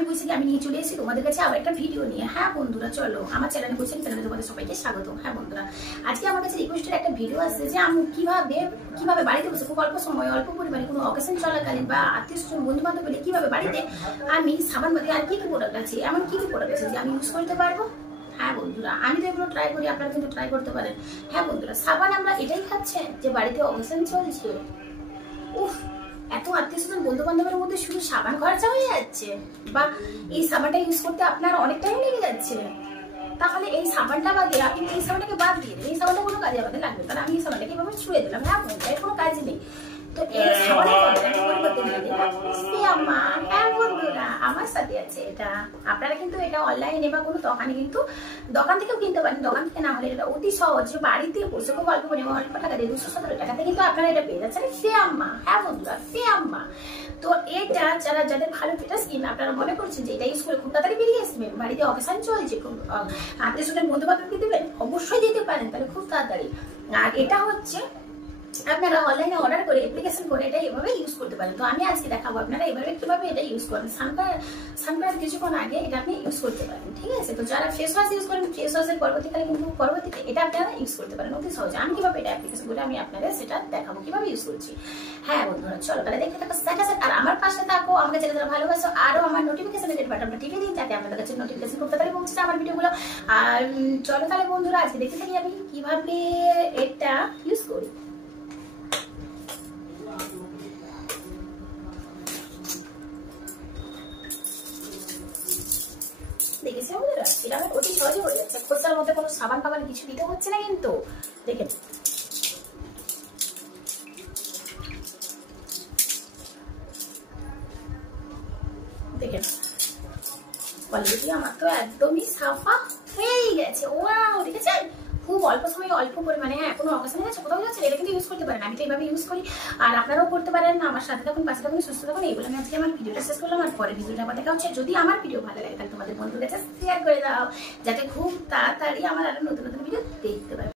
আমি বলছি যে আমি নিয়ে চলে এসেছি তোমাদের কাছে আবার একটা ভিডিও নিয়ে। হ্যাঁ বন্ধুরা, চলো আমার চ্যানেলে বলছেন, চ্যানেলে তোমাদের সবাইকে স্বাগত। হ্যাঁ বন্ধুরা, আজকে আমার কাছে রিকোয়েস্টের একটা ভিডিও আসছে যে আমি কিভাবে বাড়িতে বসে খুব অল্প সময় অল্প পরিমাণে কোনো অকেশন চলাকালীন বা আত্মীয় স্বজন বন্ধু বান্ধব পেলে কিভাবে বাড়িতে আমি সাবান বাদে আর কি কি প্রোডাক্ট আছে, এমন কি কি প্রোডাক্ট আছে যে আমি ইউজ করতে পারবো। হ্যাঁ বন্ধুরা, আমি তো এগুলো ট্রাই করি, আপনারা কিন্তু ট্রাই করতে পারেন। হ্যাঁ বন্ধুরা, সাবান আমরা এটাই খাচ্ছেন যে বাড়িতে অকেশন চলছে, উফ এত আত্মীয় স্বজন বন্ধু বান্ধবের মধ্যে শুধু সাবান খরচা হয়ে যাচ্ছে, বা এই সাবানটা ইউজ করতে আপনার অনেক টাইম লেগে যাচ্ছে, তাহলে এই সাবানটা বাদে আপনি এই সাবানটাকে বাদ দিয়ে দেন। এই সাবানটা কোনো কাজে আমাদের লাগবে, তাহলে আমি এই সাবানটাকে এভাবে ছুঁয়ে দিলাম। হ্যাঁ বন্ধুরা, এর কোনো কাজ নেই। তো এই সাবানের পরিবর্তে নিয়ে দিলাম আমার। হ্যাঁ বন্ধুরা, আমার সাথে আছে এটা। আপনারা কিন্তু এটা অনলাইনে বা কোনো দোকানে কিন্তু দোকান থেকেও কিনতে পারেন। দোকান থেকে না হলে এটা অতি সহজে বাড়িতে বসে খুব অল্প পরিমাণে অল্প টাকা দিয়ে 217 টাকাতে কিন্তু আপনারা এটা পেয়ে যাচ্ছেন ফিয়াম্মা। হ্যাঁ বন্ধুরা, ফিয়াম্মা। তো এটা যাদের ভালো ফিটা স্কিন, আপনারা মনে করছেন যে এটা ইউজ করে খুব তাড়াতাড়ি বেরিয়ে আসবেন, বাড়িতে অকেশন চলছে, খুব আত্মীয় স্বজন বন্ধু বান্ধবকে দেবেন, অবশ্যই দিতে পারেন, তাহলে খুব তাড়াতাড়ি। আর এটা হচ্ছে আপনারা অনলাইনে অর্ডার করে অ্যাপ্লিকেশন করে এটা এভাবে ইউজ করতে পারেন। তো আমি আজকে দেখাবো আপনারা এভাবে কিভাবে এটা ইউজ করেন। সানপ্লার কিছুক্ষণ আগে এটা আপনি ইউজ করতে পারেন, ঠিক আছে। তো যারা ফেস ওয়াশ ইউজ করেন, ফেস ওয়াশের পরবর্তীতে এটা আপনারা ইউজ করতে পারেন অতি সহজে। আমি কিভাবে এটা অ্যাপ্লিকেশন করে আমি আপনাদের সেটা দেখাবো কিভাবে ইউজ করছি। হ্যাঁ বন্ধুরা, চলো তাহলে দেখতে থাকো স্ট্যাটাস, আর আমার পাশে থাকো, আমাকে যারা যারা ভালোবাসো, আরো আমার নোটিফিকেশনের বাটনটা টিপে দিন যাতে আপনাদের কাছে নোটিফিকেশন খুব তাড়াতাড়ি পৌঁছে আমার ভিডিওগুলো। আর চলো তাহলে বন্ধুরা, আজকে দেখতে থাকি আমি কিভাবে এটা ইউজ করি। দেখেছি বন্ধুরা, এটা আমার অতি সহজে হয়ে যাচ্ছে। খোসার মধ্যে কোনো সাবান ফাবান কিছু দিতে হচ্ছে না কিন্তু। দেখেন দেখেন অলরেডি আমার তো একদমই সাফা হয়েই গেছে। ওয়াও, দেখেছেন খুব অল্প সময়ে অল্প পরিমাণে। হ্যাঁ, কোনো অকেশনে যাচ্ছে, কোথাও যাচ্ছে, এটা কিন্তু ইউজ করতে পারেন। আমি তো এইভাবে ইউজ করি, আর আপনারাও করতে পারেন। আমার সাথে থাকুন, পাশে থাকুন, সুস্থ থাকুন। এইগুলো আমি আজকে আমার ভিডিওটা শেষ করলাম। আর পরে ভিডিওটা আবার দেখা হচ্ছে। যদি আমার ভিডিও ভালো লাগে তাহলে তোমাদের বন্ধুদের কাছে শেয়ার করে দাও, যাতে খুব তাড়াতাড়ি আমার আরো নতুন নতুন ভিডিও দেখতে পারে।